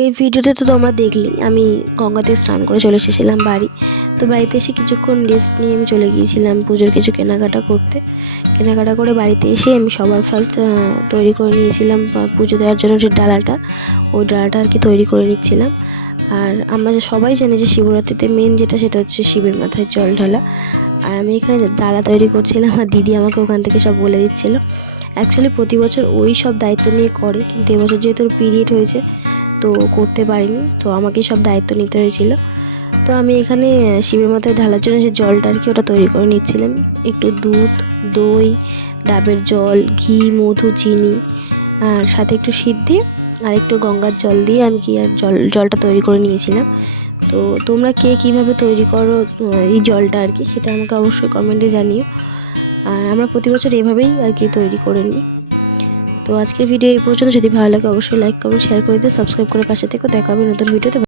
এই ভিডিওতে তো তোমরা দেখলেই আমি গঙ্গাতে স্নান করে চলে এসেছিলাম বাড়ি। তো বাড়িতে এসে কিছুক্ষণ রেস্ট নিয়ে আমি চলে গিয়েছিলাম পুজোর কিছু কেনাকাটা করতে। কেনাকাটা করে বাড়িতে এসে আমি সবার ফার্স্ট তৈরি করে নিয়েছিলাম পুজো দেওয়ার জন্য যে ডালাটা, ওই ডালাটা আর কি তৈরি করে নিচ্ছিলাম। আর আমরা যে সবাই জানি যে শিবরাত্রিতে মেন যেটা সেটা হচ্ছে শিবের মাথায় জল ঢালা। আর আমি এখানে ডালা তৈরি করছিলাম আর দিদি আমাকে ওখান থেকে সব বলে দিচ্ছিলো। অ্যাকচুয়ালি প্রতি বছর ওই সব দায়িত্ব নিয়ে করে, কিন্তু এবছর যেহেতু পিরিয়ড হয়েছে তো করতে পারিনি, তো আমাকেই সব দায়িত্ব নিতে হয়েছিল। তো আমি এখানে শিবের মাথায় ঢালার জন্য যে জলটা আর কি ওটা তৈরি করে নিচ্ছিলাম। একটু দুধ, দই, ডাবের জল, ঘি, মধু, চিনি আর সাথে একটু সিদ্ধি আর একটু গঙ্গার জল দিয়ে আমি কি আর জলটা তৈরি করে নিয়েছিলাম। তো তোমরা কে কীভাবে তৈরি করো এই জলটা আর কি, সেটা আমাকে অবশ্যই কমেন্টে জানিও। আর আমরা প্রতি বছর এভাবেই আর কি তৈরি করে নিই। তো আজকের ভিডিও এই পর্যন্ত। যদি ভালো লাগে অবশ্যই লাইক, কমেন্ট, শেয়ার করে দিও, সাবস্ক্রাইব করে পাশে থেকো। দেখা হবে নতুন ভিডিওতে।